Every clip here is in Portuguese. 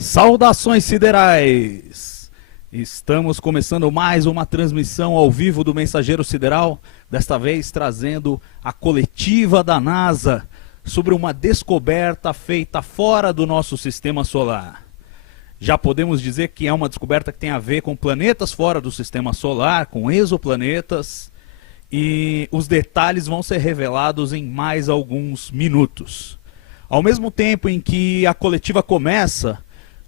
Saudações siderais! Estamos começando mais uma transmissão ao vivo do Mensageiro Sideral, desta vez trazendo a coletiva da NASA sobre uma descoberta feita fora do nosso sistema solar. Já podemos dizer que é uma descoberta que tem a ver com planetas fora do sistema solar, com exoplanetas, e os detalhes vão ser revelados em mais alguns minutos. Ao mesmo tempo em que a coletiva começa,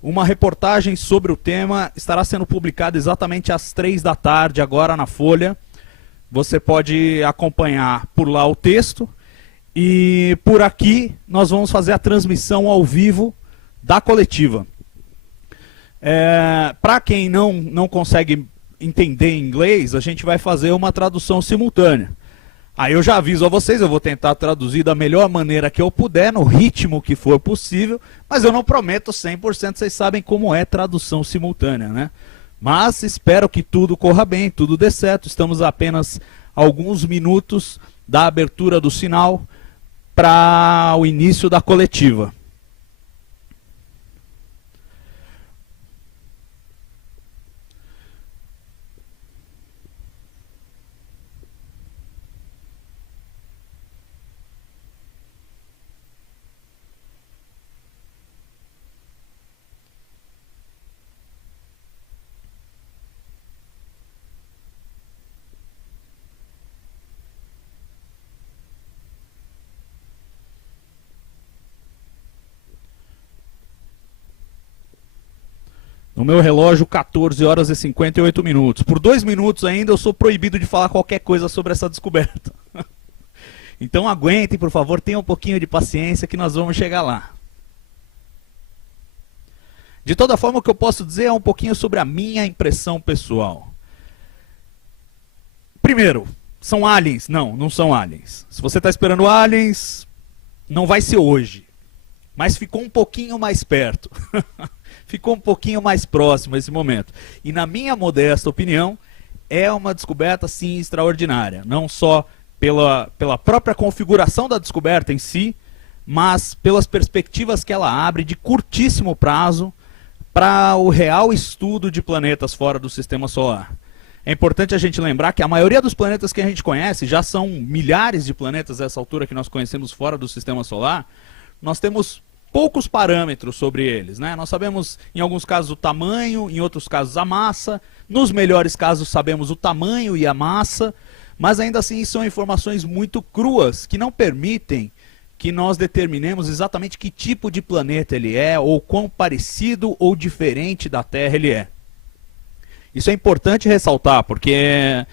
uma reportagem sobre o tema estará sendo publicada exatamente às 3 da tarde, agora na Folha. Você pode acompanhar por lá o texto. E por aqui nós vamos fazer a transmissão ao vivo da coletiva. Para quem não consegue entender inglês, a gente vai fazer uma tradução simultânea. Aí eu já aviso a vocês, eu vou tentar traduzir da melhor maneira que eu puder, no ritmo que for possível, mas eu não prometo 100%, vocês sabem como é tradução simultânea, né? Mas espero que tudo corra bem, tudo dê certo. Estamos a apenas alguns minutos da abertura do sinal para o início da coletiva. No meu relógio, 14 horas e 58 minutos. Por 2 minutos ainda eu sou proibido de falar qualquer coisa sobre essa descoberta. Então aguentem, por favor, tenham um pouquinho de paciência que nós vamos chegar lá. De toda forma, o que eu posso dizer é um pouquinho sobre a minha impressão pessoal. Primeiro, são aliens? Não, não são aliens. Se você está esperando aliens, não vai ser hoje. Mas ficou um pouquinho mais perto. Ficou um pouquinho mais próximo esse momento. E na minha modesta opinião, é uma descoberta sim extraordinária. Não só pela própria configuração da descoberta em si, mas pelas perspectivas que ela abre de curtíssimo prazo para o real estudo de planetas fora do sistema solar. É importante a gente lembrar que a maioria dos planetas que a gente conhece, já são milhares de planetas a essa altura que nós conhecemos fora do sistema solar, nós temos poucos parâmetros sobre eles, né? Nós sabemos, em alguns casos, o tamanho, em outros casos, a massa. Nos melhores casos, sabemos o tamanho e a massa, mas ainda assim são informações muito cruas, que não permitem que nós determinemos exatamente que tipo de planeta ele é, ou quão parecido ou diferente da Terra ele é. Isso é importante ressaltar, porque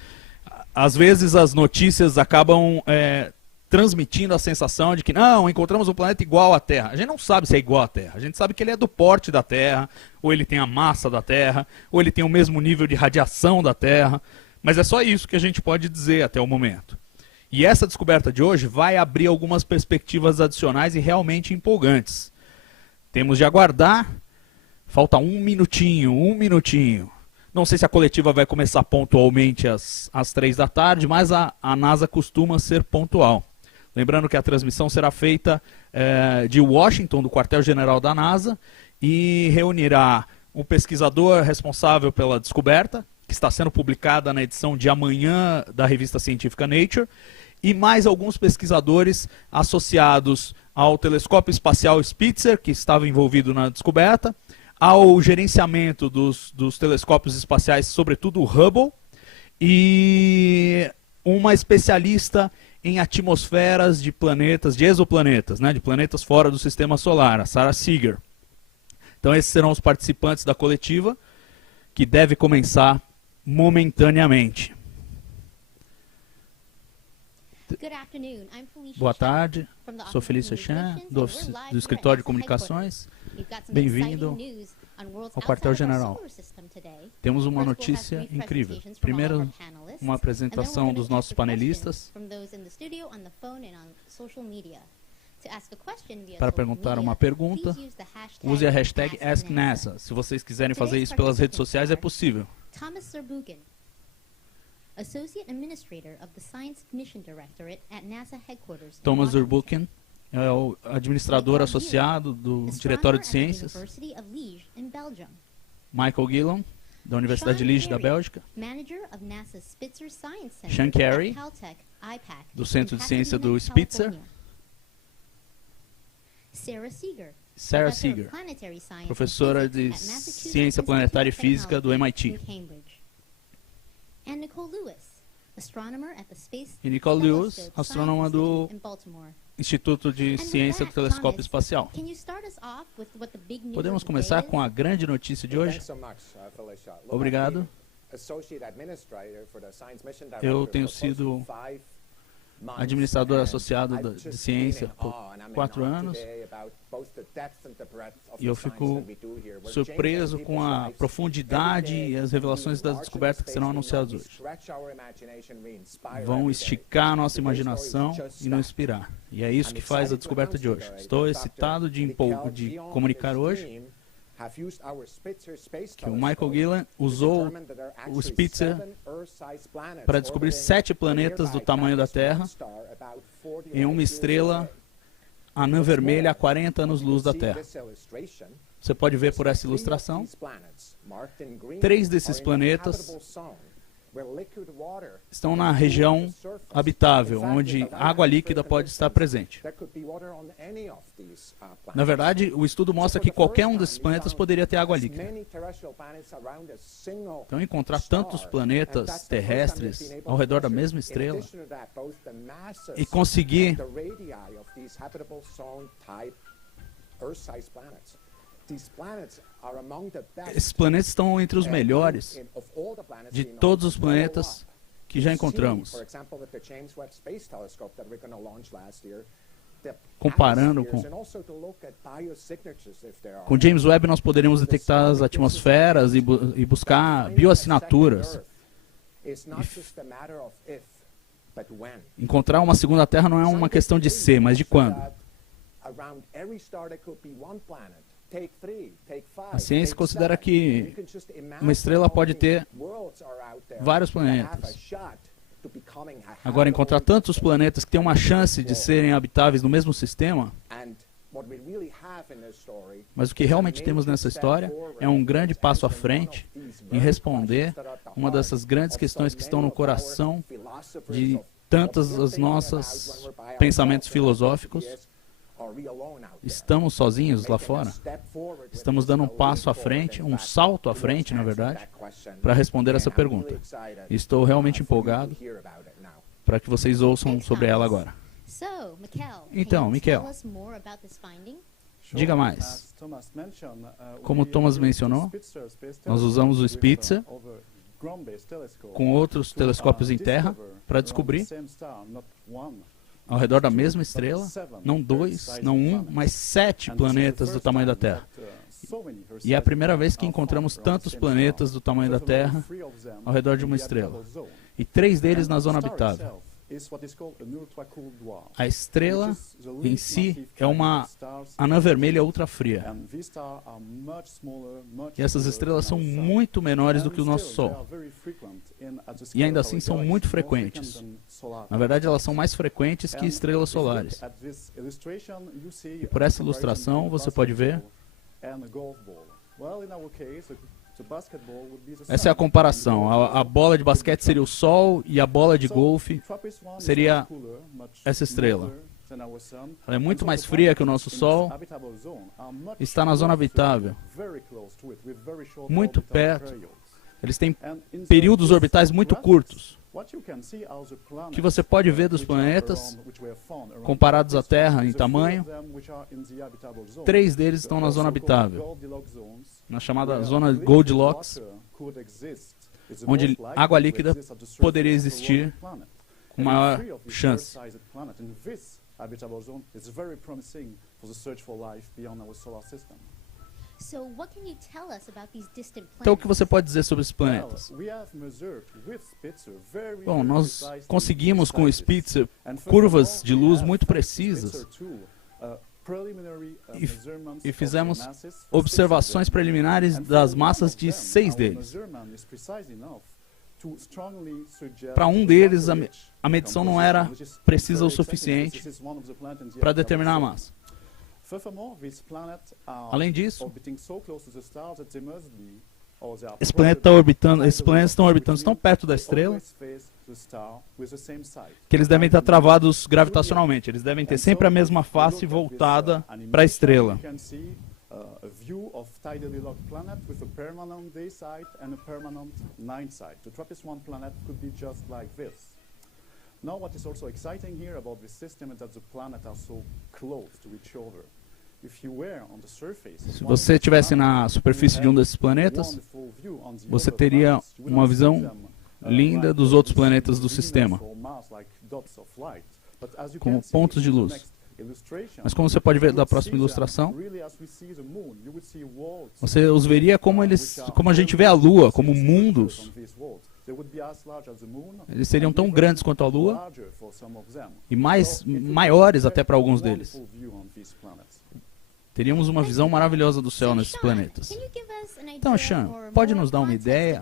às vezes as notícias acabam transmitindo a sensação de que não, encontramos um planeta igual à Terra. A gente não sabe se é igual à Terra. A gente sabe que ele é do porte da Terra, ou ele tem a massa da Terra, ou ele tem o mesmo nível de radiação da Terra. Mas é só isso que a gente pode dizer até o momento. E essa descoberta de hoje vai abrir algumas perspectivas adicionais e realmente empolgantes. Temos de aguardar. Falta um minutinho. Não sei se a coletiva vai começar pontualmente às 3 da tarde, mas a NASA costuma ser pontual. Lembrando que a transmissão será feita de Washington, do quartel-general da NASA, e reunirá um pesquisador responsável pela descoberta, que está sendo publicada na edição de amanhã da revista científica Nature, e mais alguns pesquisadores associados ao telescópio espacial Spitzer, que estava envolvido na descoberta, ao gerenciamento dos telescópios espaciais, sobretudo o Hubble, e uma especialista em atmosferas de planetas, de exoplanetas, né, de planetas fora do sistema solar, a Sarah Seeger. Então esses serão os participantes da coletiva, que deve começar momentaneamente. Boa tarde, sou Felícia Chan, do Escritório de Comunicações. Bem-vindo ao quartel-general. Temos uma notícia incrível. Primeiro, uma apresentação dos nossos panelistas. Para perguntar uma pergunta, use a hashtag AskNASA. Se vocês quiserem fazer isso pelas redes sociais, é possível. Thomas Zurbuchen, Associate Administrator of the Science Mission Directorate at NASA Headquarters. Thomas Zurbuchen é o administrador associado do Diretório de Ciências. Michael Gillon, da Universidade de Liege, da Bélgica. Sean Carey, do Centro de Ciência do Spitzer. Sarah Seeger, professora de Ciência Planetária e Física do MIT. E Nicole Lewis, astrônoma do Instituto de Ciência do Telescópio Espacial. Podemos começar com a grande notícia de hoje? Obrigado. Eu tenho sido administrador associado de ciência por 4 anos e eu fico surpreso com a profundidade e as revelações das descobertas que serão anunciadas hoje. Vão esticar a nossa imaginação e nos inspirar. E é isso que faz a descoberta de hoje. Estou excitado de comunicar hoje que o Michael Gillon usou o Spitzer para descobrir 7 planetas do tamanho da Terra em uma estrela anã vermelha a 40 anos-luz da Terra. Você pode ver por essa ilustração, 3 desses planetas estão na região habitável, onde água líquida pode estar presente. Na verdade, o estudo mostra que qualquer um desses planetas poderia ter água líquida. Então, encontrar tantos planetas terrestres ao redor da mesma estrela e conseguir esses planetas estão entre os melhores de todos os planetas que já encontramos. Comparando com o James Webb, nós poderemos detectar as atmosferas e buscar bioassinaturas. Encontrar uma segunda Terra não é uma questão de ser, mas de quando. A ciência considera que uma estrela pode ter vários planetas. Agora, encontrar tantos planetas que têm uma chance de serem habitáveis no mesmo sistema, mas o que realmente temos nessa história é um grande passo à frente em responder uma dessas grandes questões que estão no coração de tantos dos nossos pensamentos filosóficos. Estamos sozinhos lá fora? Estamos dando um passo à frente, um salto à frente, na verdade, para responder essa pergunta. Estou realmente empolgado para que vocês ouçam sobre ela agora. Então, Michael, diga mais. Como Thomas mencionou, nós usamos o Spitzer com outros telescópios em terra para descobrir ao redor da mesma estrela, não 2, não 1, mas 7 planetas do tamanho da Terra. E é a primeira vez que encontramos tantos planetas do tamanho da Terra ao redor de uma estrela. E 3 deles na zona habitável. A estrela em si é uma anã vermelha ultrafria. E essas estrelas são muito menores do que o nosso Sol. E ainda assim são muito frequentes. Na verdade, elas são mais frequentes que estrelas solares. E por essa ilustração, você pode ver. Essa é a comparação. A bola de basquete seria o Sol e a bola de golfe seria essa estrela. Ela é muito mais fria que o nosso Sol, está na zona habitável, muito perto. Eles têm períodos orbitais muito curtos. O que você pode ver dos planetas, comparados à Terra em tamanho, 3 deles estão na zona habitável, na chamada zona Goldilocks, onde água líquida poderia existir com maior chance. Então, o que você pode dizer sobre esses planetas? Bom, nós conseguimos com o Spitzer curvas de luz muito precisas e fizemos observações preliminares das massas de 6 deles. Para um deles, a medição não era precisa o suficiente para determinar a massa. Além disso, esses planetas estão orbitando tão perto da estrela que eles devem estar travados gravitacionalmente. Eles devem ter sempre a mesma face voltada para a estrela. A view of tidally locked planet with a permanent day side and a permanent night side. The TRAPPIST-1 planet could be just like this. Now what is also exciting here about this system is that the planets are so close to each other. If you were on the surface, se você estivesse na superfície de um desses planetas, você teria uma visão linda dos outros planetas do sistema, como pontos de luz. Mas como você pode ver da próxima ilustração, você os veria como a gente vê a Lua, como mundos. Eles seriam tão grandes quanto a Lua e maiores até para alguns deles. Teríamos uma visão maravilhosa do céu nesses planetas. Então, Sean, pode nos dar uma ideia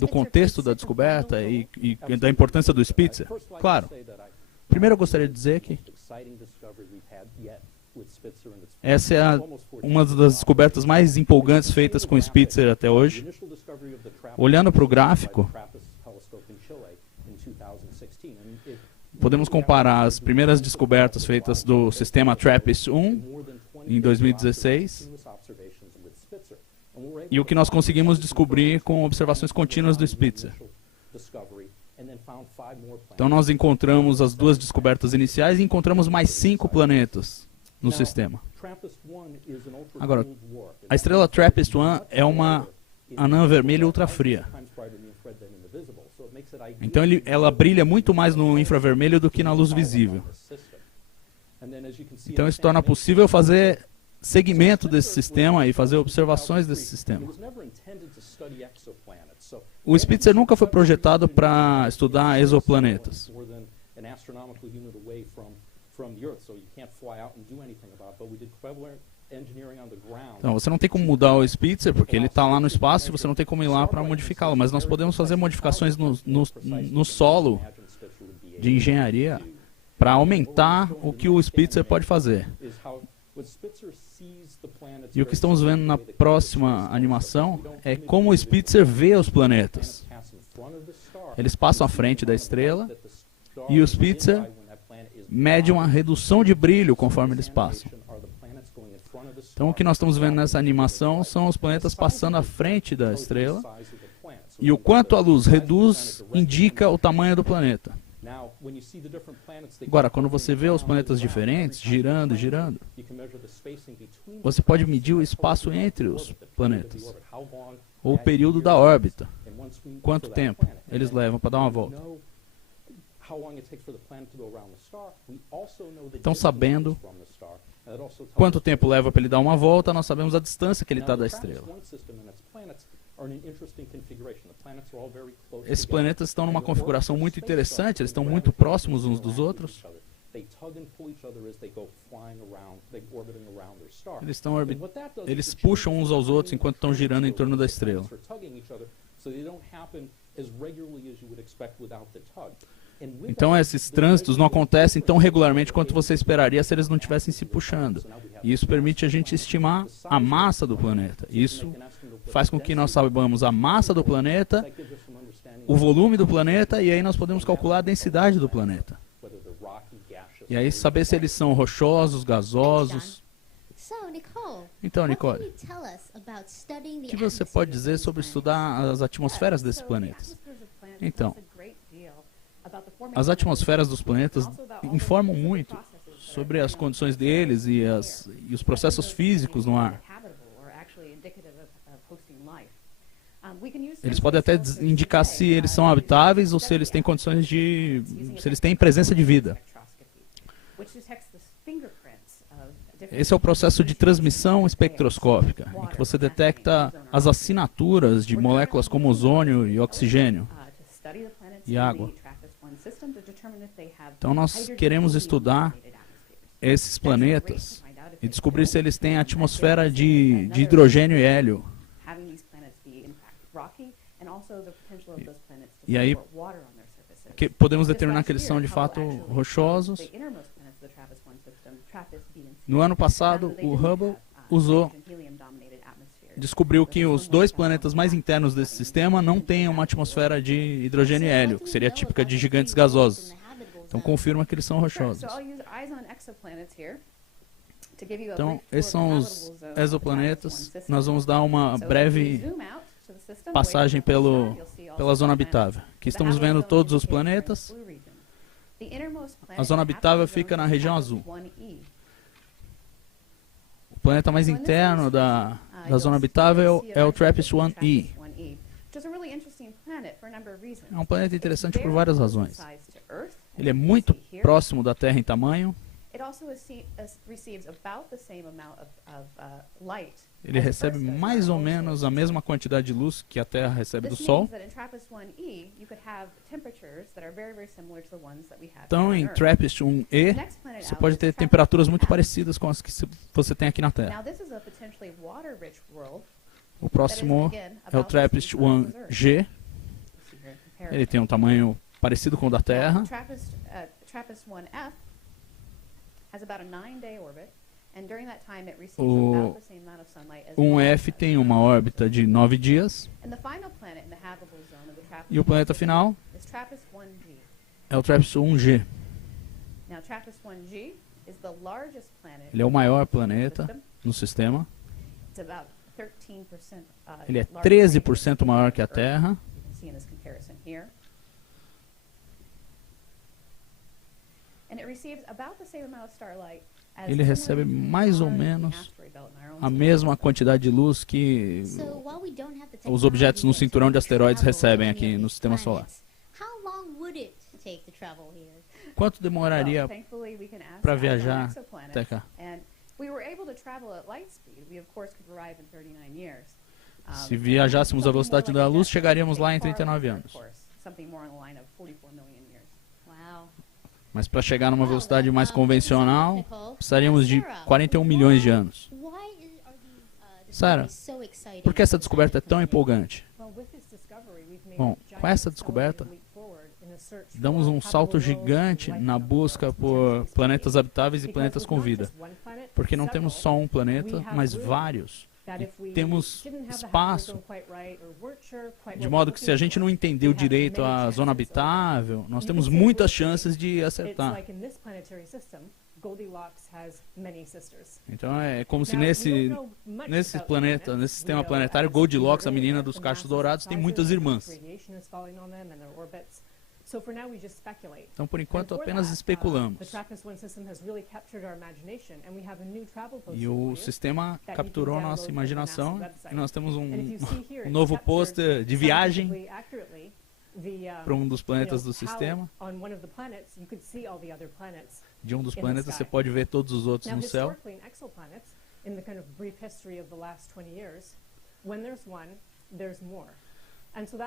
do contexto da descoberta e da importância do Spitzer? Claro. Primeiro eu gostaria de dizer que essa é uma das descobertas mais empolgantes feitas com o Spitzer até hoje. Olhando para o gráfico, podemos comparar as primeiras descobertas feitas do sistema TRAPPIST-1 em 2016 e o que nós conseguimos descobrir com observações contínuas do Spitzer. Então nós encontramos as duas descobertas iniciais e encontramos mais 5 planetas no sistema. Agora, a estrela TRAPPIST-1 é uma anã vermelha ultrafria. Então ela brilha muito mais no infravermelho do que na luz visível. Então isso torna possível fazer segmento desse sistema e fazer observações desse sistema. O Spitzer nunca foi projetado para estudar exoplanetas. Então, você não tem como mudar o Spitzer, porque ele está lá no espaço e você não tem como ir lá para modificá-lo. Mas nós podemos fazer modificações no solo de engenharia para aumentar o que o Spitzer pode fazer. E o que estamos vendo na próxima animação é como o Spitzer vê os planetas. Eles passam à frente da estrela e o Spitzer mede uma redução de brilho conforme eles passam. Então o que nós estamos vendo nessa animação são os planetas passando à frente da estrela e o quanto a luz reduz indica o tamanho do planeta. Agora, quando você vê os planetas diferentes, girando e girando, você pode medir o espaço entre os planetas, ou o período da órbita. Quanto tempo eles levam para dar uma volta. Então, sabendo quanto tempo leva para ele dar uma volta, nós sabemos a distância que ele está da estrela. Esses planetas estão numa configuração muito interessante, eles estão muito próximos uns dos outros. Eles puxam uns aos outros enquanto estão girando em torno da estrela. Então esses trânsitos não acontecem tão regularmente quanto você esperaria se eles não estivessem se puxando. E isso permite a gente estimar a massa do planeta. Isso faz com que nós saibamos a massa do planeta, o volume do planeta, e aí nós podemos calcular a densidade do planeta. E aí saber se eles são rochosos, gasosos. Então, Nicole, o que você pode dizer sobre estudar as atmosferas desses planetas? Então, as atmosferas dos planetas informam muito sobre as condições deles e os processos físicos no ar. Eles podem até indicar se eles são habitáveis ou se eles têm condições se eles têm presença de vida. Esse é o processo de transmissão espectroscópica, em que você detecta as assinaturas de moléculas como ozônio e oxigênio e água. Então nós queremos estudar esses planetas e descobrir se eles têm atmosfera de hidrogênio e hélio. E aí podemos determinar que eles são de fato rochosos. No ano passado, o Hubble descobriu que os dois planetas mais internos desse sistema não têm uma atmosfera de hidrogênio e hélio, que seria típica de gigantes gasosos. Então confirma que eles são rochosos. Então, esses são os exoplanetas. Nós vamos dar uma breve passagem pela zona habitável. Aqui estamos vendo todos os planetas. A zona habitável fica na região azul. O planeta mais interno da zona habitável é o TRAPPIST-1e. É um planeta interessante por várias razões. Ele é muito próximo da Terra em tamanho. Ele recebe mais ou menos a mesma quantidade de luz que a Terra recebe do Sol. Então, em TRAPPIST-1e, você pode ter temperaturas muito parecidas com as que você tem aqui na Terra. O próximo é o TRAPPIST-1g. Ele tem um tamanho parecido com o da Terra. O 1F tem uma órbita de 9 dias. E o planeta final é o TRAPPIST-1G. Ele é o maior planeta no sistema. Ele é 13% maior que a Terra. Ele recebe mais ou menos a mesma quantidade de luz que os objetos no cinturão de asteroides recebem aqui no sistema solar. Quanto demoraria para viajar até cá? Se viajássemos à velocidade da luz, chegaríamos lá em 39 anos. Mas para chegar numa velocidade mais convencional, precisaríamos de 41 milhões de anos. Sarah, por que essa descoberta é tão empolgante? Bom, com essa descoberta, damos um salto gigante na busca por planetas habitáveis e planetas com vida. Porque não temos só um planeta, mas vários. E temos espaço, de modo que se a gente não entendeu direito a zona habitável, nós temos muitas chances de acertar. Então é como se nesse planeta, nesse sistema planetário, Goldilocks, a menina dos cachos dourados, tem muitas irmãs. Então, por enquanto, apenas especulamos. E o sistema capturou nossa imaginação e nós temos um novo pôster de viagem para um dos planetas do sistema. De um dos planetas você pode ver todos os outros no céu.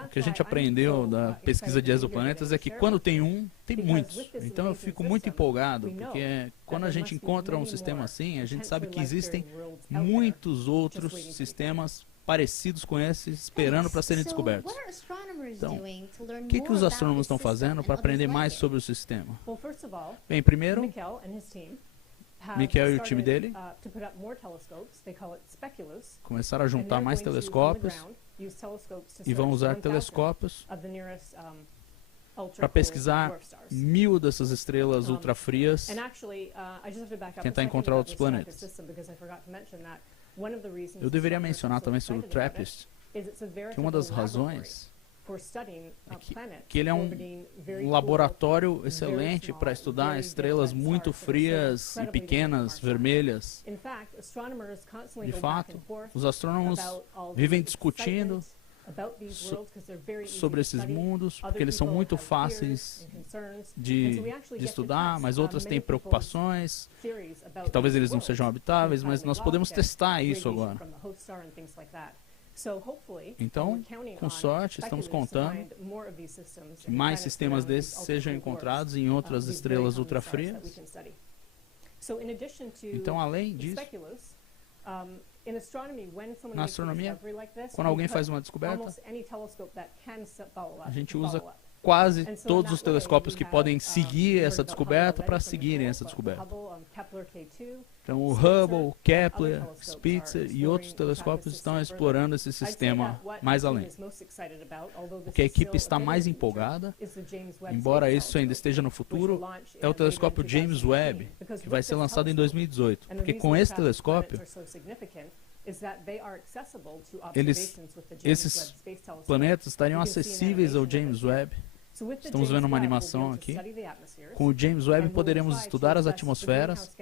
O que a gente aprendeu da pesquisa de exoplanetas é que quando tem um, tem muitos. Então eu fico muito empolgado, porque quando a gente encontra um sistema assim, a gente sabe que existem muitos outros sistemas parecidos com esse, esperando para serem descobertos. Então, o que os astrônomos estão fazendo para aprender mais sobre o sistema? Bem, primeiro, Michael e o time dele começaram a juntar mais telescópios e vão usar telescópios para pesquisar 1000 dessas estrelas ultrafrias, tentar encontrar outros planetas. Eu deveria mencionar também sobre o TRAPPIST, que uma das razões é que ele é um laboratório excelente para estudar estrelas muito frias e pequenas, vermelhas. De fato, os astrônomos vivem discutindo sobre esses mundos, porque eles são muito fáceis de estudar, mas outras têm preocupações, que talvez eles não sejam habitáveis, mas nós podemos testar isso agora. Então, com sorte, estamos contando que mais sistemas desses sejam encontrados em outras estrelas ultrafrias. Então, além disso, Na astronomia, quando alguém faz uma descoberta, a gente usa quase todos os telescópios que podem seguir essa descoberta para seguirem essa descoberta. Então, o Hubble, Kepler, Spitzer e outros telescópios estão explorando esse sistema mais além. O que a equipe está mais empolgada, embora isso ainda esteja no futuro, é o telescópio James Webb, que vai ser lançado em 2018. Porque com esse telescópio, esses planetas estariam acessíveis ao James Webb. Estamos vendo uma animação aqui. Com o James Webb poderemos estudar as atmosferas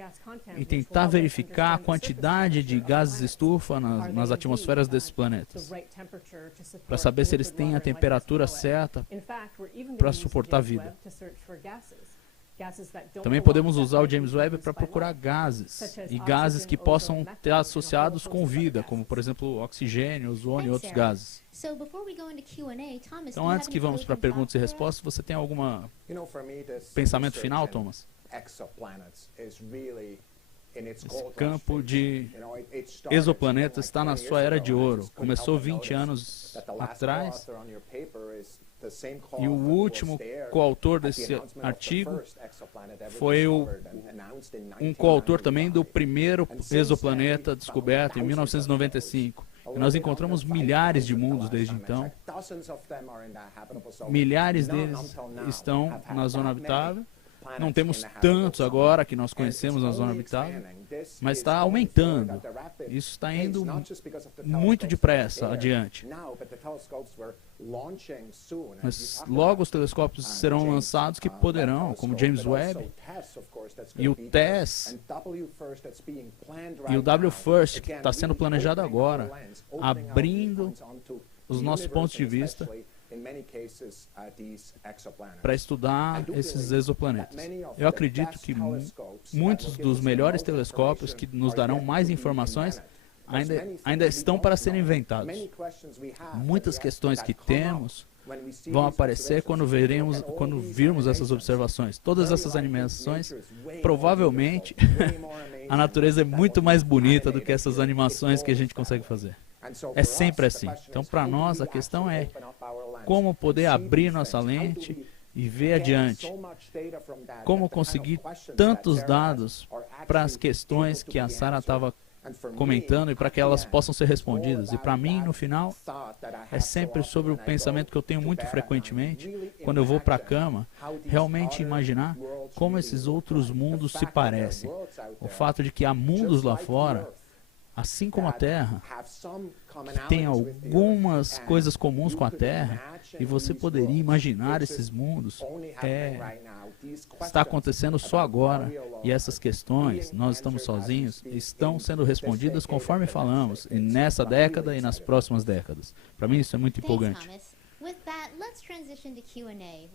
e tentar verificar a quantidade de gases estufa nas atmosferas desses planetas, para saber se eles têm a temperatura certa para suportar vida. Também podemos usar o James Webb para procurar gases, e gases que possam estar associados com vida, como por exemplo oxigênio, ozônio e outros gases. Então antes que vamos para perguntas e respostas, você tem algum pensamento final, Thomas? Esse campo de exoplanetas está na sua era de ouro. Começou 20 anos atrás. E o último coautor desse artigo foi um coautor também do primeiro exoplaneta descoberto em 1995. E nós encontramos milhares de mundos desde então. Milhares deles estão na zona habitável. Não temos tantos agora que nós conhecemos na zona habitável, mas está aumentando. Isso está indo muito depressa adiante. Mas logo os telescópios serão lançados que poderão, como James Webb, e o TESS, e o WFIRST, que está sendo planejado agora, abrindo os nossos pontos de vista para estudar esses exoplanetas. Eu acredito que muitos dos melhores telescópios que nos darão mais informações ainda estão para serem inventados. Muitas questões que temos vão aparecer quando virmos essas observações. Todas essas animações, provavelmente, a natureza é muito mais bonita do que essas animações que a gente consegue fazer. É sempre assim. Então, para nós, a questão é como poder abrir nossa lente e ver adiante. Como conseguir tantos dados para as questões que a Sarah estava comentando e para que elas possam ser respondidas. E para mim, no final, é sempre sobre o pensamento que eu tenho muito frequentemente, quando eu vou para a cama, realmente imaginar como esses outros mundos se parecem. O fato de que há mundos lá fora, assim como a Terra, que tem algumas coisas comuns com a Terra, e você poderia imaginar esses mundos, está acontecendo só agora, e essas questões, nós estamos sozinhos, estão sendo respondidas conforme falamos, e nessa década e nas próximas décadas. Para mim isso é muito empolgante.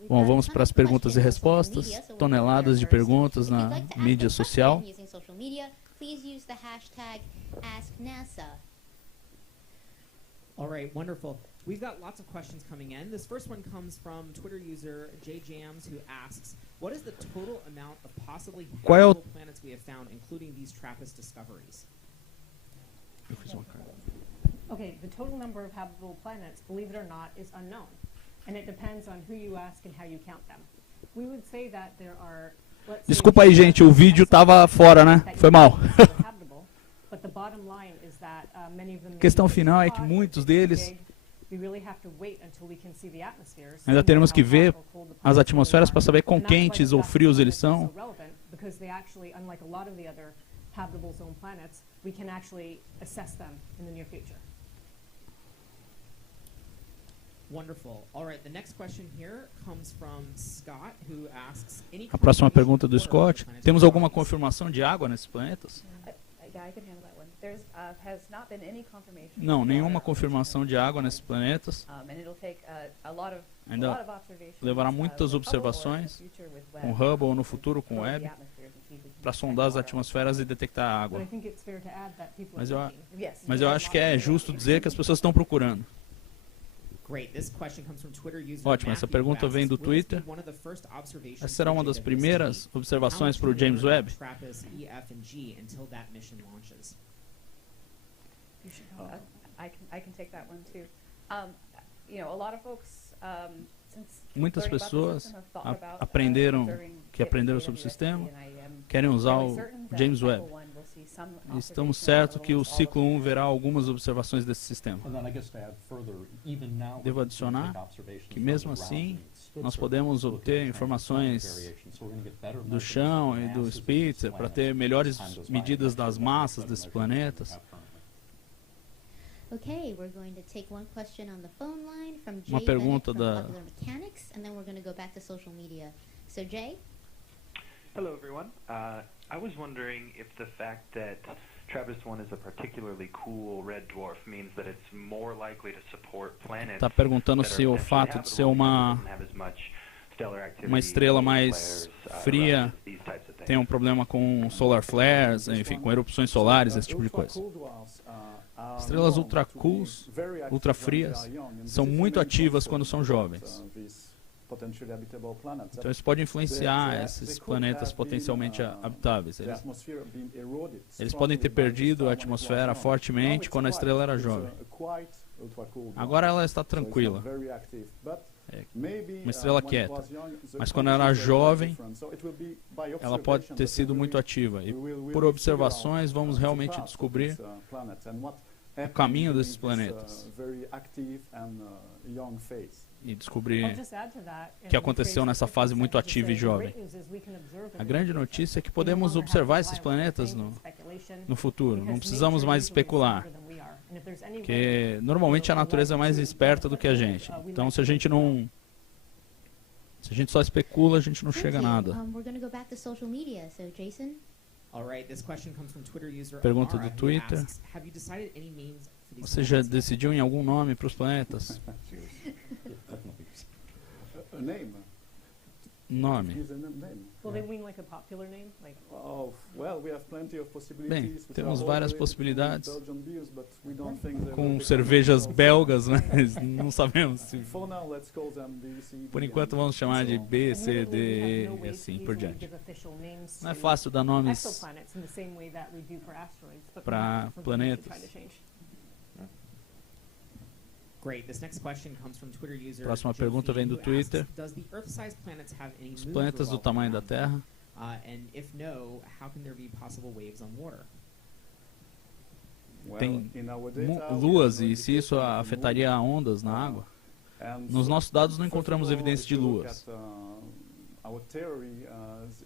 Bom, vamos para as perguntas e respostas, toneladas de perguntas na mídia social. Please use the hashtag AskNASA. All right, wonderful. We've got lots of questions coming in. This first one comes from Twitter user JJams, who asks, what is the total amount of possibly habitable planets we have found, including these TRAPPIST discoveries? Okay, the total number of habitable planets, believe it or not, is unknown. And it depends on who you ask and how you count them. We would say that there are... Desculpa aí, gente, o vídeo estava fora, né? Foi mal. A questão final é que muitos deles ainda teremos que ver as atmosferas para saber quão quentes ou frios eles são. Wonderful. All right, the next question here comes from Scott, who asks, A próxima pergunta do Scott. Temos alguma confirmação de água nesses planetas? Não, nenhuma confirmação de água nesses planetas. Ainda levará muitas observações com Hubble ou no futuro com Webb para sondar as atmosferas e detectar a água. Mas eu acho que é justo dizer que as pessoas estão procurando. Ótimo, essa pergunta vem do Twitter. Essa será uma das primeiras observações para o James Webb? You should go. I can take that one too. You know, a lot of folks, since Muitas learning about the pessoas system have thought about, aprenderam observing que aprenderam JWST, sobre o sistema, and I am querem usar fairly o certain that James cycle Webb. one will see some E observations estamos certos of que o almost all ciclo of 1 them. verá algumas observações desse sistema. And then I guess to add further, even now Devo we can adicionar take observations que from mesmo the assim, ground and Spitzer nós podemos to look at obter the informações variation. So we're gonna get better do measurements chão of the e do masses of these Spitzer para planets ter as melhores time goes by, medidas and das actually massas better desses measures than we planetas. have currently. Okay, we're going to take one question on the phone line from Jay Uma Bennett pergunta from da- Popular Mechanics, and then we're going to go back to social media. So Jay? Hello, everyone. I was wondering if the fact that TRAPPIST-1 is a particularly cool red dwarf means that it's more likely to support planets Está perguntando that se are o potentially fato de ser habitable uma because it doesn't have as much stellar activity, uma estrela solar mais flares, fria eruptions, these types of things. tem um problema com solar flares, enfim, com erupções solares, esse tipo de coisa. Estrelas ultra cools, ultra frias, são muito ativas quando são jovens. Então isso pode influenciar esses planetas potencialmente habitáveis. Eles podem ter perdido a atmosfera fortemente quando a estrela era jovem. Agora ela está tranquila, uma estrela quieta. Mas quando ela era jovem, ela pode ter sido muito ativa. E por observações vamos realmente descobrir o caminho desses planetas e descobrir o que aconteceu nessa fase muito ativa e jovem. A grande notícia é que podemos observar esses planetas no futuro. Não precisamos mais especular, porque normalmente a natureza é mais esperta do que a gente. Então se a gente só especula, a gente não chega a nada. We're going to go back to social media. So Jason? All right, this question comes from Twitter user Pergunta Amara, do who Twitter. asks, have you decided any names for these Você já planets? decidiu em algum nome para os planetas? A name. Nome. Gives a name. Will they mean like a popular name? Like, Oh, well, we have plenty of Bem, possibilities which temos are all várias related to possibilidades Belgian beers, but we don't think they will com become cervejas so- belgas, mas não sabemos se... For now, let's call them B, C, D, Por and enquanto vamos chamar de so on. B, C, admittedly, we D, have E no e way assim to por easily diante. give official names Não é to fácil dar nomes exoplanets in the same way that we do for asteroids, but pra that's something we should planetas. try to change. Great. This next question comes from Twitter user Próxima Joe pergunta Fee, vem do who Twitter. asks, does the Earth-sized planets have any Os moons planetas do revolving tamanho da around them? Terra, And if no, how can there be possible waves on water? Well, tem in our data, we luas have no e se isso indication of the afetaria moon. ondas na água. And Nos so, nossos dados não first encontramos of all, evidência if de you look luas. at, our theory,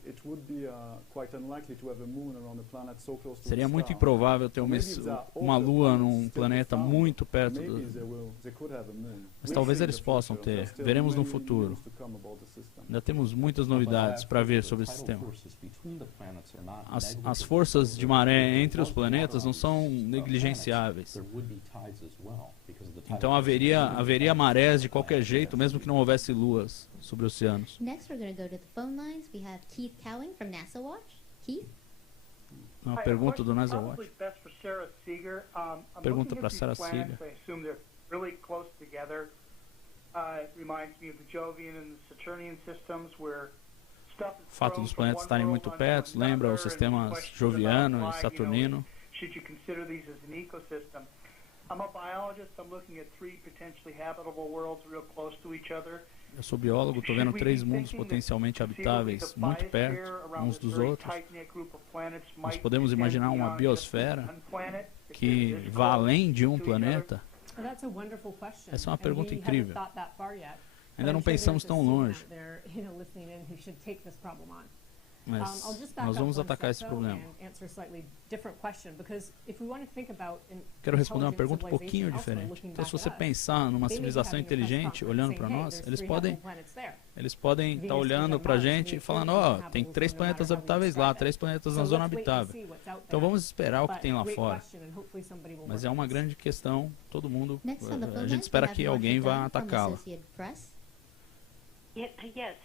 it would be quite unlikely to have a moon around a planet so close to Seria the muito star. improvável ter Maybe there are uma older lua planets num still to be planeta found. muito perto Maybe do... they could have a moon. Mas We'll talvez see in eles the possam future. ter. There's still Veremos no many futuro. news to come about the system. Ainda temos muitas novidades para ver sobre esse sistema. As forças de maré entre os planetas não são negligenciáveis. Então haveria marés de qualquer jeito, mesmo que não houvesse luas sobre oceanos. Next, we're going to go to the phone lines. We have Keith Cowing from NASA Watch. Keith? Uma pergunta do NASA Watch. Probably best for Sarah Seeger. I'm Pergunta looking para at these Sarah planets, Seeger. I assume they're really close together. It reminds me of the Jovian and the Saturnian systems where stuff is O fato thrown dos from planetas one estarem world muito onto perto lembra another, os and sistemas questions joviano about e why, saturnino. should you consider these as an ecosystem? I'm a biologist. I'm looking at three potentially habitable worlds real close to each other. Eu sou biólogo, estou vendo 3 mundos potencialmente habitáveis muito perto uns dos outros. Nós podemos imaginar uma biosfera que vá além de um planeta. Well, that's a wonderful question. Essa é uma and pergunta we haven't incrível. thought that far yet. Ainda não I'm sure pensamos there's a tão scene longe, out there, listening in who should take this problem on. mas I'll just back nós up vamos one atacar step, esse though, problema. and answer a slightly different question, because if we want to think about Quero responder uma intelligent pergunta um pouquinho civilization elsewhere, diferente. looking Então, se back você at us, pensar numa they may be civilização having a press inteligente conference olhando saying, para "Hey, nós, there's eles 3 podem habitable planets there." estar olhando para a gente e falando, ó, tem 3 planetas habitáveis lá, 3 planetas na zona habitável. Então vamos esperar o que tem lá fora. Mas é uma grande questão, todo mundo, Next on the phone a lines, gente we espera have que Marcia alguém vá Dunn from atacá-la. Associated Press. Yes,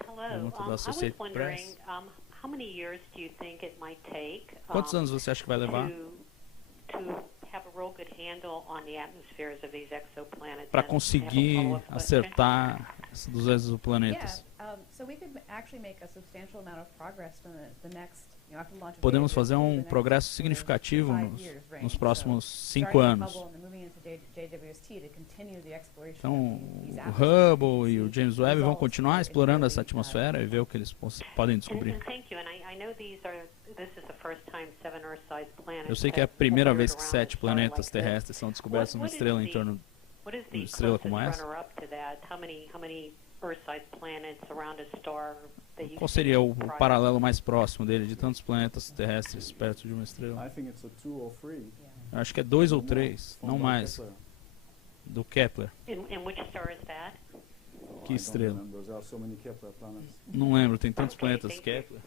hello. Pergunta da I was Associated wondering, Press. how many years do you think it might take Quantos anos você acha que vai levar to have a real good handle on the atmospheres of these exoplanets? para And I have a conseguir follow-up question. acertar dos exoplanetas? Yeah, So we could actually make a substantial amount of progress in the next, after the launch of Podemos Voyager, fazer over um the next progresso 4 significativo to 5 nos, years range. nos So próximos 5 starting with anos. Hubble and then moving into JWST to continue the exploration Então, of these o atmospheres Hubble e o and see James Webb vão results continuar that explorando really, essa atmosfera e ver o que eles podem descobrir. And thank you. And I know this is the first time 7 Earth-sized planets. Eu sei que é a have primeira orbit vez que around 7 a star planetas like this. terrestres são descobertos numa What is estrela em the- torno What is de the uma estrela closest como essa. runner-up to that? How many Earth-sized planets around a star that you Qual see seria o prior? paralelo mais próximo dele, de tantos planetas terrestres perto de uma estrela? I think it's a 2 or 3. Eu acho que é 2 ou No 3, more, não from mais, Kepler. do Kepler. In which star is that? Que I don't estrela? remember. There are so many Kepler planets. Não lembro, tem tantos Ok, planetas thank you. Kepler.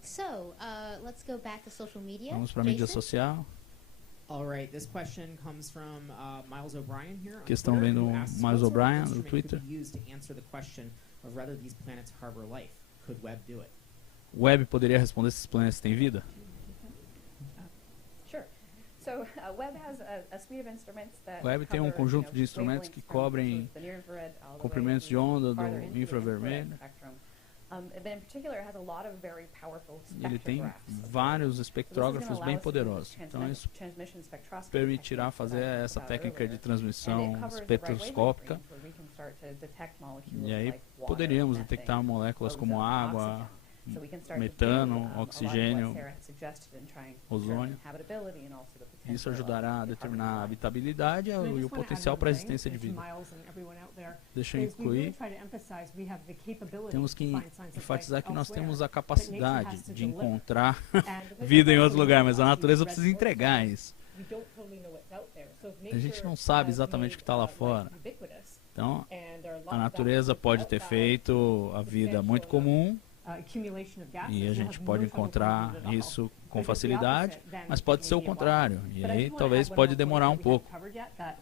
So, let's go back to social media. Vamos para a mídia Jason? social. All right, this question comes from Miles O'Brien here. On Que estão Twitter, vendo who asks, Miles what sort of O'Brien no instrument Twitter. could be used to answer the question of whether these planets harbor life? Could Webb do it? Webb poderia responder se esses planetas têm vida? Sure. So Webb has a suite of instruments that Webb tem cover, conjunto de instrumentos que wavelengths from cobrem the near infrared all the way comprimentos de onda farther do into the infravermelho. spectrum. But in particular, it has a lot of very powerful E ele tem spectrographs. vários So espectrógrafos this is bem gonna allow us to poderosos. use Então isso transmission spectroscopy permitirá techniques fazer that I essa talked about técnica de earlier. And transmissão it covers the right wavelength espectroscópica. range where we can start to detect molecules E aí like water, poderíamos methane, detectar moléculas como ozone, água, oxygen. So we can start to metano, do, a lot of what oxigênio, Sarah had suggested in trying to ozônio. determine habitability and also the potential Isso of ajudará a carbon determinar a dioxide. habitabilidade And I e just o wanna add potencial one para a thing existência de to vida. Miles and everyone out there, Deixa eu is we really incluir, try to emphasize we have the capability temos que to find science enfatizar que nós elsewhere. temos a has capacidade to de deliver. encontrar And vida em outro we lugar, mas a don't natureza see precisa red entregar dwarfs. isso. We don't totally know what's out there. So if A gente nature não sabe has exatamente o que está lá made, fora. life ubiquitous, Então, and there are lots a of natureza atmospheres pode ter without feito a vida muito comum accumulation of gases, e a you'll gente have pode no trouble encontrar finding it at all. isso com But if it's the facilidade, opposite, then mas it pode may ser o be a while. contrário. E But I aí do wanna talvez add one pode more point demorar um that we haven't pouco. covered yet, that,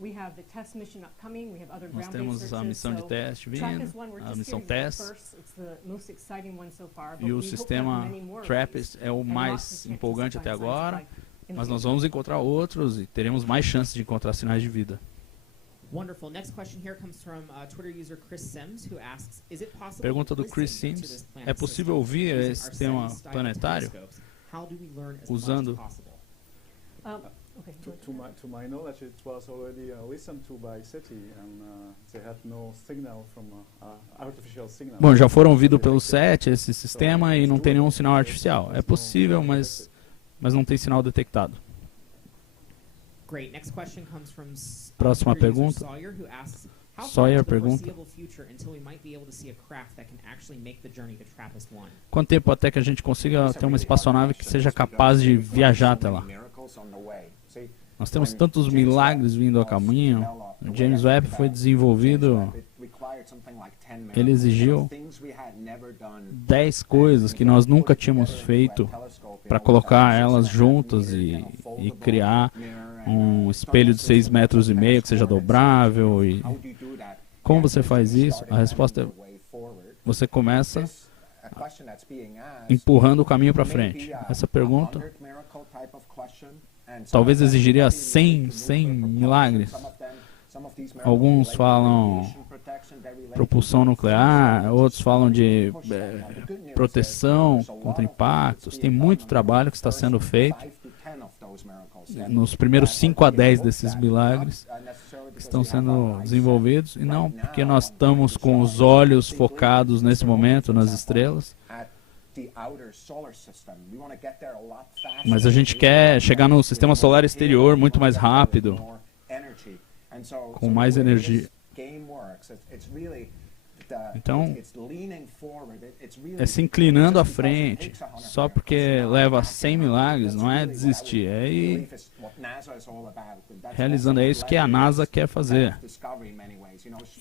we have the test mission upcoming, we have other Nós ground-based temos a searches, missão de so teste TRAPPIST vindo, one, we're a just missão getting there TESS, first. It's the most exciting one so far, but e o we hope to have sistema many more of TRAPPIST these, é o and lots mais of chances empolgante to até find science agora, life in the mas nós future. vamos encontrar outros e teremos mais chances de encontrar sinais de vida. Wonderful. Next question here comes from Twitter user Chris Sims, who asks, is it possible Pergunta do to Chris listen to Sims: this planet é possível system ouvir using esse our sistema SETI-style planetário telescopes? How do we learn as usando much as possible? Okay, To my knowledge, it was already listened to by SETI, and they had no signal from artificial signal. Bom, já foram ouvidos pelo SET esse sistema e não tem nenhum sinal artificial. É possível, mas não tem sinal detectado. Great. Next question comes from Próxima Twitter user pergunta. Sawyer, who asks, how Sawyer far into the pergunta: foreseeable future until we might be able to see a craft that can actually make the journey to TRAPPIST-1? quanto tempo até que a gente consiga ter uma espaçonave que seja capaz de viajar até lá? Nós temos tantos milagres vindo a caminho. O James Webb foi desenvolvido, ele exigiu 10 coisas que nós nunca tínhamos feito para colocar elas juntas e criar um espelho de 6,5 metros que seja dobrável. E como você faz isso? A resposta é: você começa empurrando o caminho para frente. Essa pergunta talvez exigiria 100 milagres. Alguns falam propulsão nuclear, outros falam de proteção contra impactos. Tem muito trabalho que está sendo feito nos primeiros 5 a 10 desses milagres que estão sendo desenvolvidos, e não porque nós estamos com os olhos focados nesse momento nas estrelas, mas a gente quer chegar no sistema solar exterior muito mais rápido, com mais energia. Então, é se inclinando à frente. Só porque leva 100 milagres, não é desistir, é ir realizando. É isso que a NASA quer fazer.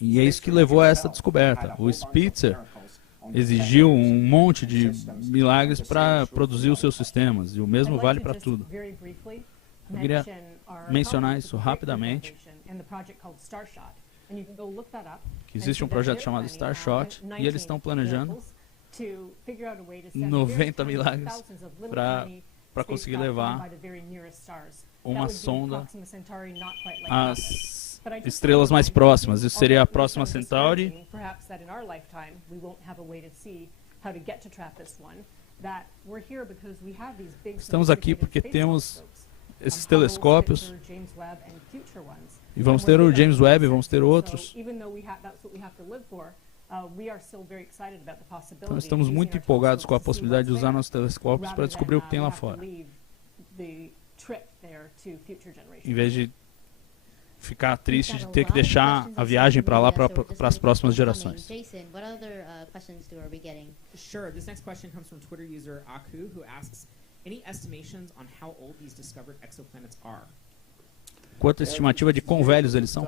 E é isso que levou a essa descoberta. O Spitzer exigiu um monte de milagres para produzir os seus sistemas, e o mesmo vale para tudo. Eu queria mencionar isso rapidamente, que existe um projeto chamado Starshot, e eles estão planejando 90 milagres para conseguir levar uma sonda às But I just estrelas mais próximas. Isso seria a although próxima some Centauri. discouraging, perhaps that in our lifetime we won't have a way to see how to get to TRAPPIST-1, that we're here because we have these big Estamos aqui sophisticated porque space temos telescopes, esses Hubble, telescópios Spitzer, James Webb, and future ones. e vamos And ter we're o given James Webb e access. vamos ter outros. So even though that's what we have to live for, we are still very excited about the possibility Então of estamos using muito our empolgados com a telescopes to see possibilidade de what's usar there, nossos telescópios para rather descobrir o que tem than, lá we have to fora. leave the trip there to future generations. Em vez de ficar triste We've de got a ter que lot of deixar questions a on viagem social para lá media, so we're just para as gonna próximas keep them coming. gerações. Jason, what other questions are we getting? Sure. This next question comes from Twitter user Aku, who asks, any estimations on how old these discovered exoplanets are? Quanto a estimativa de quão velhos eles são?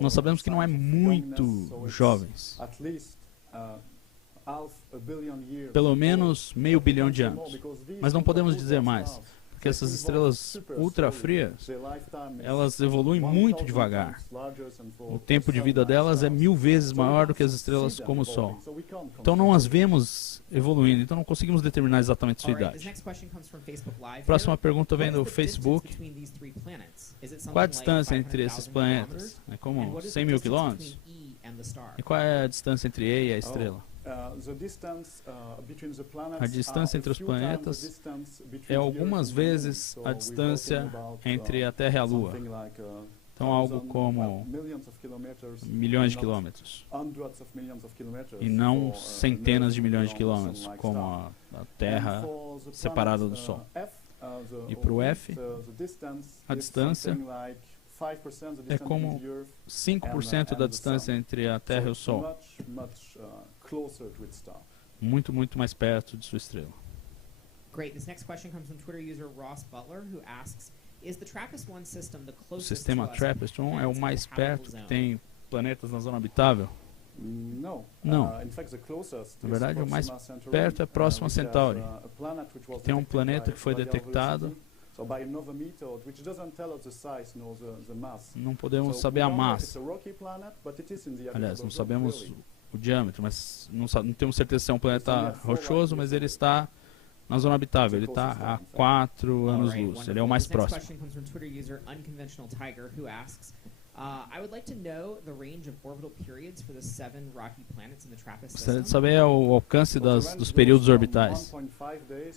Nós sabemos que não é muito jovens. Pelo menos meio bilhão de anos. Mas não podemos dizer mais, porque essas estrelas ultra frias, elas evoluem muito devagar. O tempo de vida delas é 1000 vezes maior do que as estrelas como o Sol. Então não as vemos evoluindo, então não conseguimos determinar exatamente sua Alright, this idade. next question comes from Facebook Live. Próxima Here. pergunta vem What do is the distance Facebook. between these three planets? Is it Qual a something distância like entre esses 500,000 planetas? kilometers? É And como what is 100 the mil distance quilômetros? between E and the star? E qual é a distância entre E e a estrela? A distância entre os planetas é algumas vezes a distância entre a Terra e a Lua. Então algo como milhões de quilômetros. E não centenas de milhões de quilômetros, como a Terra separada do Sol. E para o F, a distância é como 5% da distância entre a Terra e o Sol. Muito, muito mais perto de sua estrela. Great. This next question comes from Twitter user Ross Butler, who asks, is the TRAPPIST-1 system the O closest sistema to us TRAPPIST-1 é o to mais the habitable perto que zone? tem planetas na zona habitável? Não. Não. Na verdade, o mais perto é Próxima Centauri, que tem um planeta que foi detectado. Não podemos saber a massa. Aliás, não sabemos o diâmetro, mas não temos certeza se é um planeta rochoso, mas ele está na zona habitável. Ele está a 4 anos-luz. Ele é o mais This next próximo. question comes from Twitter user Unconventional Tiger, who asks, I would like to know the range of orbital periods for the 7 rocky planets in the TRAPPIST Gostaria de system. saber o alcance dos períodos orbitais.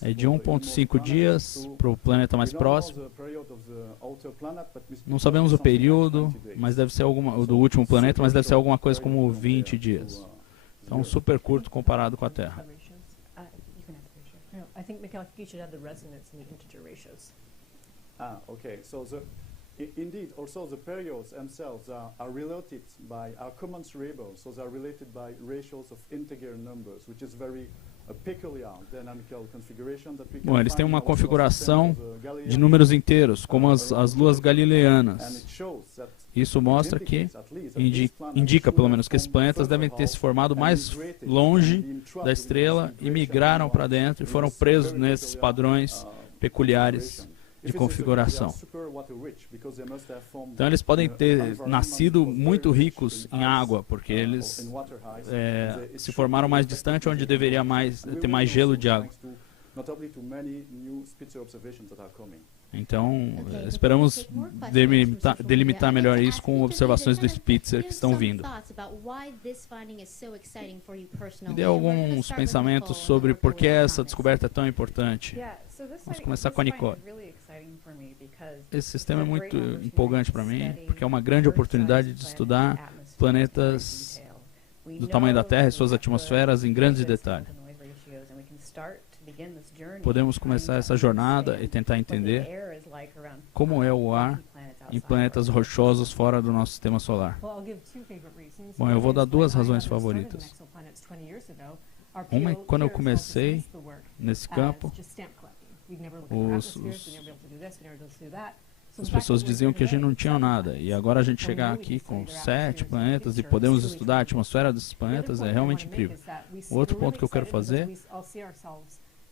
É de 1,5 dias para o planeta mais próximo. Não sabemos o período, mas deve ser o do último planeta, mas deve ser alguma coisa como 20 dias. Então super curto comparado com a Terra. I think, Mikhail, you should add the resonance and the integer ratios. Okay. So indeed, also the periods themselves are related by common variables. So they are related by ratios of integer numbers, which is very peculiar dynamical configuration that we can Bom, eles têm find uma also in configuração the Galilean de números inteiros, como as luas and galileanas. it shows that Isso mostra que indicates at least that these planets indica should pelo have menos que esses formed planetas further devem ter se out formado and mais migrated longe and been trapped da in estrela this e migration migraram para environment dentro e in foram this presos very nesses peculiar, padrões peculiares configuration. de If it's configuração. they are super water rich because they must have formed Então eles podem ter environment nascido was very muito rich ricos in em ice, água, porque in eles water ice, se it should formaram be mais effectively distante, onde deveria ter mais also gelo de água. thanks to not only to many new Spitzer observations that are coming. Então, Okay, esperamos take more questions from delimitar, social delimitar media. melhor I'd like to isso ask com each of you observações to do kind of Spitzer que give estão some vindo. thoughts about why this finding is so exciting for you Me personally. dê And we're gonna alguns start with pensamentos Nicole, and sobre then we'll por go que with essa comments. descoberta é tão importante. Vamos começar com a Nicole. Esse sistema é muito empolgante para mim, porque é uma grande oportunidade de estudar planetas do tamanho da Terra e suas atmosferas em grandes detalhes. Podemos começar essa jornada e tentar entender como é o ar em planetas rochosos fora do nosso sistema solar. Bom, eu vou dar duas razões favoritas. Uma é que quando eu comecei nesse campo, as pessoas diziam que a gente não tinha nada, e agora a gente chegar aqui com 7 planetas e podemos estudar a atmosfera desses planetas é realmente incrível. O outro ponto que eu quero fazer,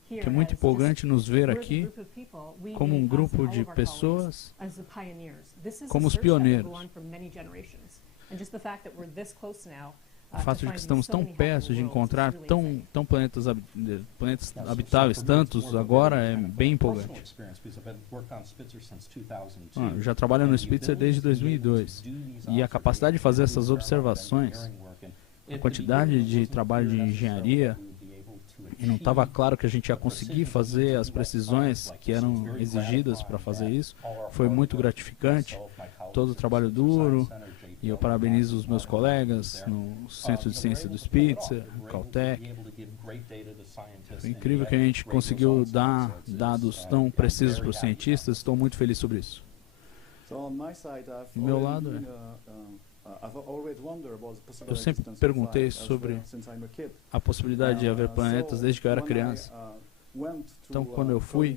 que é muito empolgante nos ver aqui como um grupo de pessoas, como os pioneiros. O fato de que estamos tão perto de encontrar tão planetas habitáveis, tantos agora, é bem empolgante. Eu já trabalho no Spitzer desde 2002 e a capacidade de fazer essas observações, a quantidade de trabalho de engenharia, e não estava claro que a gente ia conseguir fazer as precisões que eram exigidas para fazer isso, foi muito gratificante. Todo o trabalho duro. E eu parabenizo os meus colegas no Centro de Ciência do Spitzer, Caltech. Foi incrível que a gente conseguiu dar dados tão precisos para os cientistas. Estou muito feliz sobre isso. Do meu lado, eu sempre perguntei sobre a possibilidade de haver planetas desde que eu era criança. Então, quando eu fui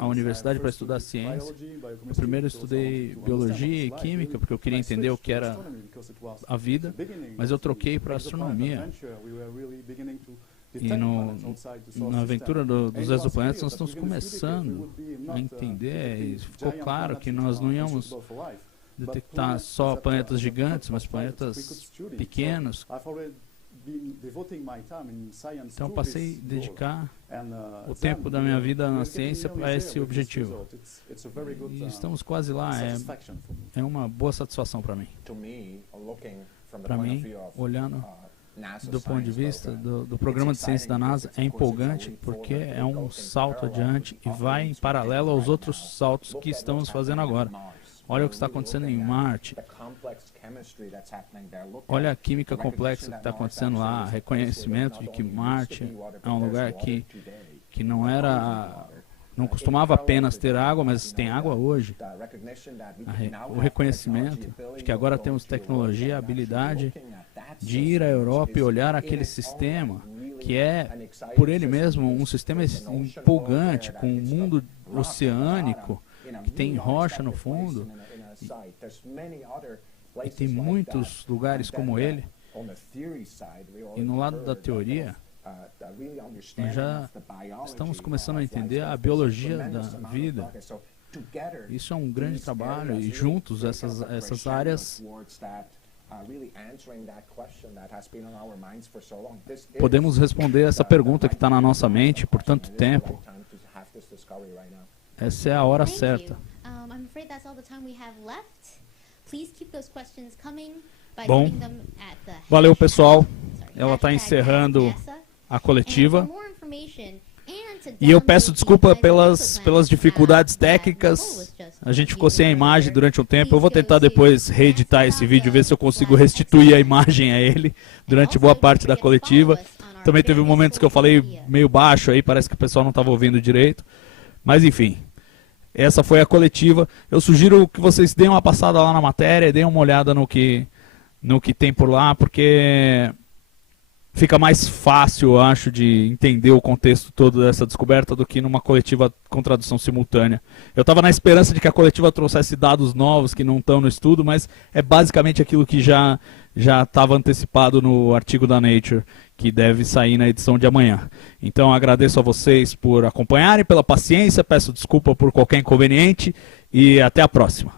à universidade para estudar ciência, eu primeiro estudei biologia e química, porque eu queria entender o que era a vida, mas eu troquei para astronomia. E na aventura dos exoplanetas nós estamos começando a entender, e ficou claro que nós não íamos detectar só planetas gigantes, mas planetas pequenos. Então passei a dedicar o tempo da minha vida na ciência a esse objetivo. E estamos quase lá, é uma boa satisfação para mim. Para mim, olhando do ponto de vista do programa de ciência da NASA, é empolgante porque é um salto adiante e vai em paralelo aos outros saltos que estamos fazendo agora. Olha o que está acontecendo em Marte. Olha a química complexa que está acontecendo lá. Reconhecimento de que Marte é um lugar que não costumava apenas ter água, mas tem água hoje. O reconhecimento de que agora temos tecnologia, habilidade de ir à Europa e olhar aquele sistema que é, por ele mesmo, um sistema empolgante, com um mundo oceânico, que tem rocha no fundo, e tem muitos lugares como ele. E no lado da teoria, nós já estamos começando a entender a biologia da vida. Isso é um grande trabalho, e juntos essas áreas podemos responder essa pergunta que está na nossa mente por tanto tempo. Essa é a hora certa. Bom, valeu pessoal. Ela está encerrando a coletiva. E eu peço desculpa pelas dificuldades técnicas. A gente ficou sem a imagem durante um tempo. Eu vou tentar depois reeditar esse vídeo, ver se eu consigo restituir a imagem a ele durante boa parte da coletiva. Também teve momentos que eu falei meio baixo aí, parece que o pessoal não estava ouvindo direito. Mas enfim, essa foi a coletiva. Eu sugiro que vocês deem uma passada lá na matéria, deem uma olhada no que tem por lá, porque fica mais fácil, eu acho, de entender o contexto todo dessa descoberta do que numa coletiva com tradução simultânea. Eu estava na esperança de que a coletiva trouxesse dados novos que não estão no estudo, mas é basicamente aquilo que já estava antecipado no artigo da Nature, que deve sair na edição de amanhã. Então agradeço a vocês por acompanharem, pela paciência, peço desculpa por qualquer inconveniente e até a próxima.